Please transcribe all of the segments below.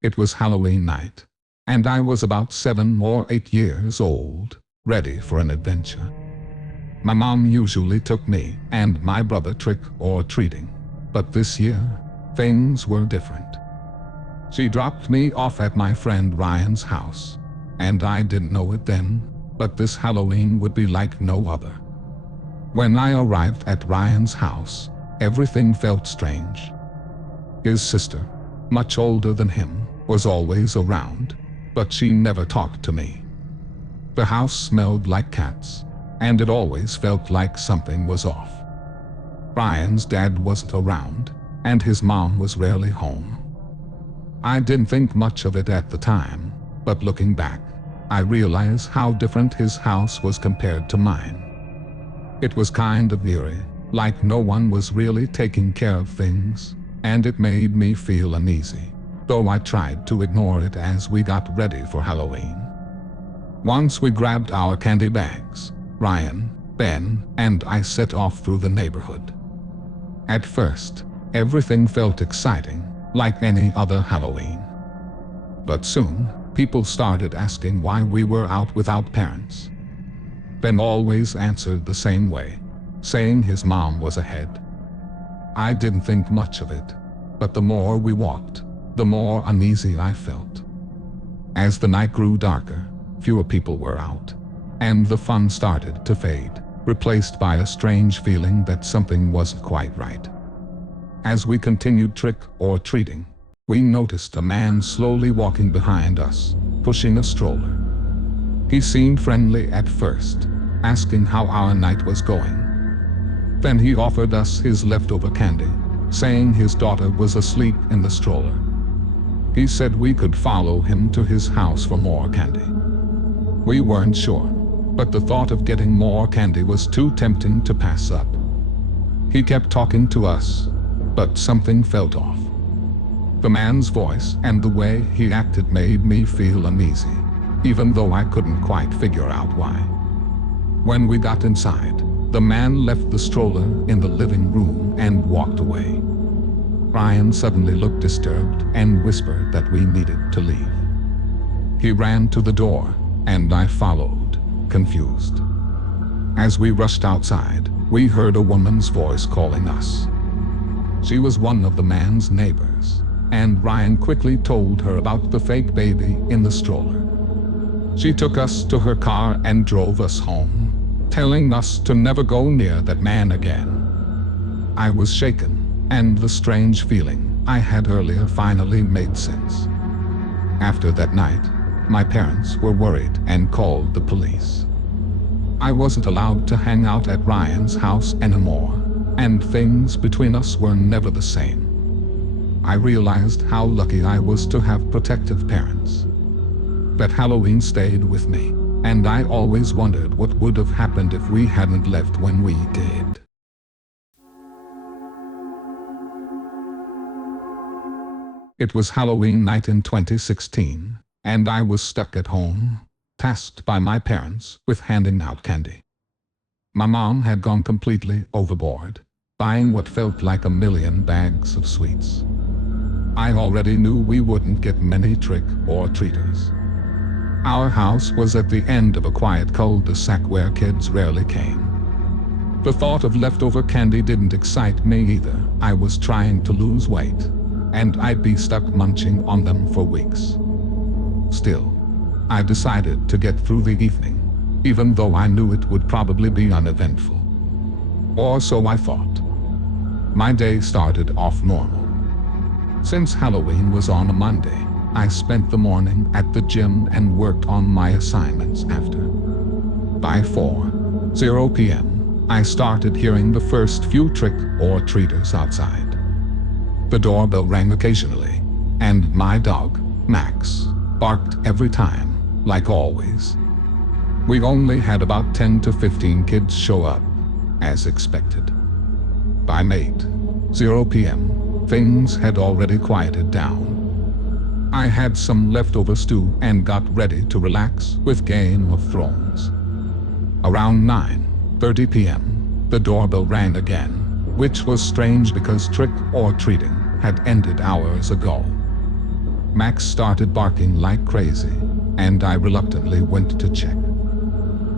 It was Halloween night, and I was about 7 or 8 years old, ready for an adventure. My mom usually took me and my brother trick or treating, but this year, things were different. She dropped me off at my friend Ryan's house, and I didn't know it then, but this Halloween would be like no other. When I arrived at Ryan's house, everything felt strange. His sister, much older than him, was always around, but she never talked to me. The house smelled like cats, and it always felt like something was off. Ryan's dad wasn't around, and his mom was rarely home. I didn't think much of it at the time, but looking back, I realize how different his house was compared to mine. It was kind of eerie, like no one was really taking care of things, and it made me feel uneasy, though I tried to ignore it as we got ready for Halloween. Once we grabbed our candy bags, Ryan, Ben, and I set off through the neighborhood. At first, everything felt exciting, like any other Halloween. But soon, people started asking why we were out without parents. Ben always answered the same way, saying his mom was ahead. I didn't think much of it, but the more we walked, the more uneasy I felt. As the night grew darker, fewer people were out, and the fun started to fade, replaced by a strange feeling that something wasn't quite right. As we continued trick or treating, we noticed a man slowly walking behind us, pushing a stroller. He seemed friendly at first, asking how our night was going. Then he offered us his leftover candy, saying his daughter was asleep in the stroller. He said we could follow him to his house for more candy. We weren't sure, but the thought of getting more candy was too tempting to pass up. He kept talking to us, but something felt off. The man's voice and the way he acted made me feel uneasy, even though I couldn't quite figure out why. When we got inside, the man left the stroller in the living room and walked away. Ryan suddenly looked disturbed and whispered that we needed to leave. He ran to the door, and I followed, confused. As we rushed outside, we heard a woman's voice calling us. She was one of the man's neighbors, and Ryan quickly told her about the fake baby in the stroller. She took us to her car and drove us home, telling us to never go near that man again. I was shaken, and the strange feeling I had earlier finally made sense. After that night, my parents were worried and called the police. I wasn't allowed to hang out at Ryan's house anymore, and things between us were never the same. I realized how lucky I was to have protective parents. That Halloween stayed with me, and I always wondered what would have happened if we hadn't left when we did. It was Halloween night in 2016, and I was stuck at home, tasked by my parents with handing out candy. My mom had gone completely overboard, buying what felt like 1,000,000 bags of sweets. I already knew we wouldn't get many trick or treaters. Our house was at the end of a quiet cul-de-sac where kids rarely came. The thought of leftover candy didn't excite me either. I was trying to lose weight, and I'd be stuck munching on them for weeks. Still, I decided to get through the evening, even though I knew it would probably be uneventful. Or so I thought. My day started off normal. Since Halloween was on a Monday, I spent the morning at the gym and worked on my assignments after. By 4:00 p.m., I started hearing the first few trick or treaters outside. The doorbell rang occasionally, and my dog, Max, barked every time, like always. We only had about 10 to 15 kids show up, as expected. By 8:00 p.m., things had already quieted down. I had some leftover stew and got ready to relax with Game of Thrones. Around 9:30 p.m., the doorbell rang again, which was strange because trick or treating had ended hours ago. Max started barking like crazy, and I reluctantly went to check.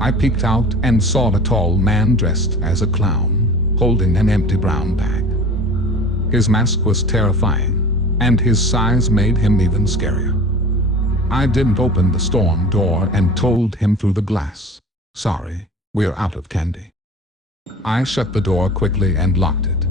I peeked out and saw a tall man dressed as a clown, holding an empty brown bag. His mask was terrifying, and his size made him even scarier. I didn't open the storm door and told him through the glass, "Sorry, we're out of candy." I shut the door quickly and locked it.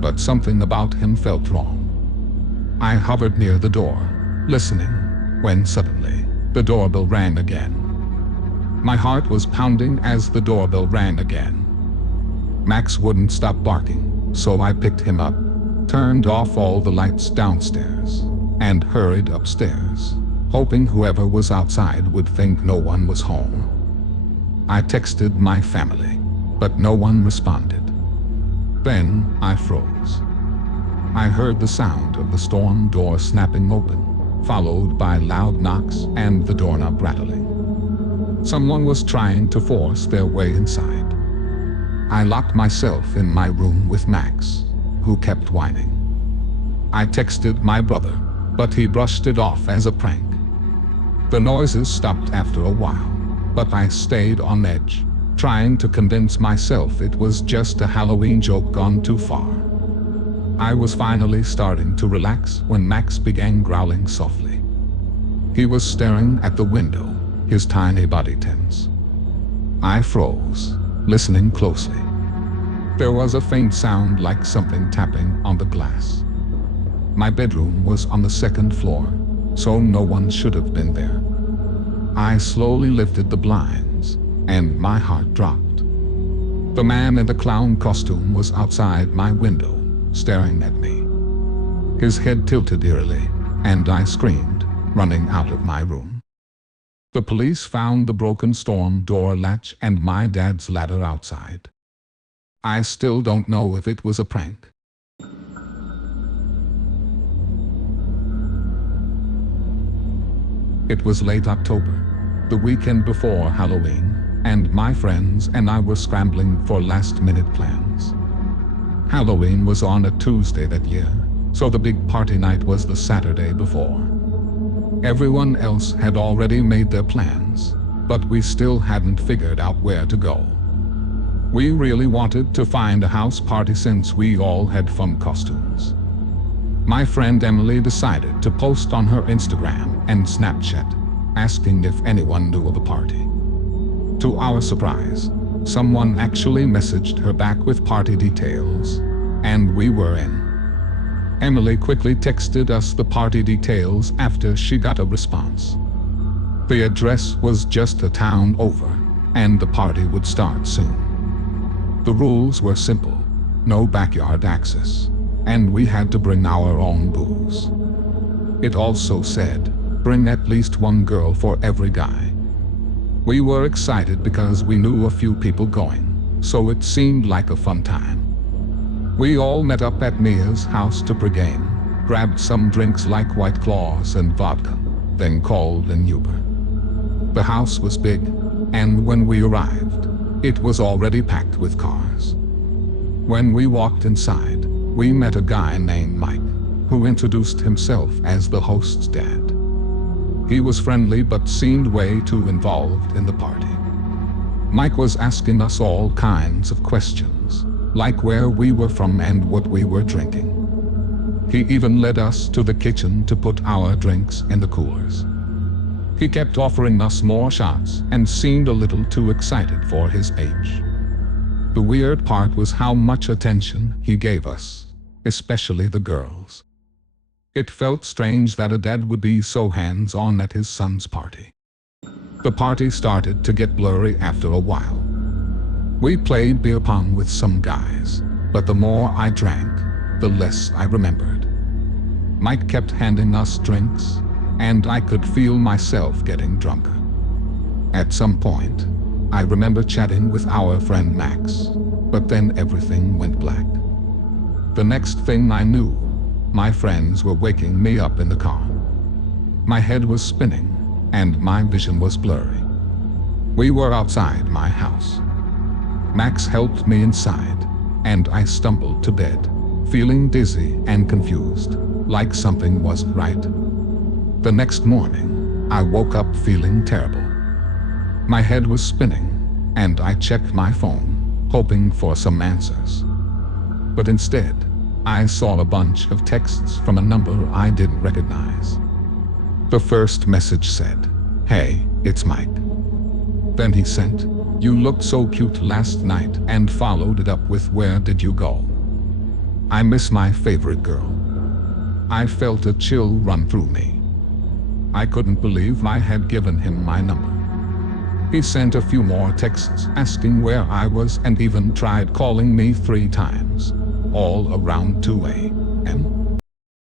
But something about him felt wrong. I hovered near the door, listening, when suddenly, the doorbell rang again. My heart was pounding as the doorbell rang again. Max wouldn't stop barking, so I picked him up, turned off all the lights downstairs, and hurried upstairs, hoping whoever was outside would think no one was home. I texted my family, but no one responded. Then I froze. I heard the sound of the storm door snapping open, followed by loud knocks and the doorknob rattling. Someone was trying to force their way inside. I locked myself in my room with Max, who kept whining. I texted my brother, but he brushed it off as a prank. The noises stopped after a while, but I stayed on edge, trying to convince myself it was just a Halloween joke gone too far. I was finally starting to relax when Max began growling softly. He was staring at the window, his tiny body tense. I froze, listening closely. There was a faint sound like something tapping on the glass. My bedroom was on the second floor, so no one should have been there. I slowly lifted the blinds, and my heart dropped. The man in the clown costume was outside my window, staring at me. His head tilted eerily, and I screamed, running out of my room. The police found the broken storm door latch and my dad's ladder outside. I still don't know if it was a prank. It was late October, the weekend before Halloween, and my friends and I were scrambling for last-minute plans. Halloween was on a Tuesday that year, so the big party night was the Saturday before. Everyone else had already made their plans, but we still hadn't figured out where to go. We really wanted to find a house party since we all had fun costumes. My friend Emily decided to post on her Instagram and Snapchat, asking if anyone knew of a party. To our surprise, someone actually messaged her back with party details, and we were in. Emily quickly texted us the party details after she got a response. The address was just a town over, and the party would start soon. The rules were simple: no backyard access, and we had to bring our own booze. It also said, bring at least one girl for every guy. We were excited because we knew a few people going, so it seemed like a fun time. We all met up at Mia's house to pregame, grabbed some drinks like White Claws and vodka, then called an Uber. The house was big, and when we arrived, it was already packed with cars. When we walked inside, we met a guy named Mike, who introduced himself as the host's dad. He was friendly but seemed way too involved in the party. Mike was asking us all kinds of questions, like where we were from and what we were drinking. He even led us to the kitchen to put our drinks in the coolers. He kept offering us more shots and seemed a little too excited for his age. The weird part was how much attention he gave us, especially the girls. It felt strange that a dad would be so hands-on at his son's party. The party started to get blurry after a while. We played beer pong with some guys, but the more I drank, the less I remembered. Mike kept handing us drinks, and I could feel myself getting drunker. At some point, I remember chatting with our friend Max, but then everything went black. The next thing I knew, my friends were waking me up in the car. My head was spinning, and my vision was blurry. We were outside my house. Max helped me inside, and I stumbled to bed, feeling dizzy and confused, like something wasn't right, The next morning, I woke up feeling terrible. My head was spinning, and I checked my phone, hoping for some answers. But instead, I saw a bunch of texts from a number I didn't recognize. The first message said, "Hey, it's Mike." Then he sent, "You looked so cute last night," and followed it up with, "Where did you go? I miss my favorite girl." I felt a chill run through me. I couldn't believe I had given him my number. He sent a few more texts asking where I was and even tried calling me 3 times, all around 2 a.m.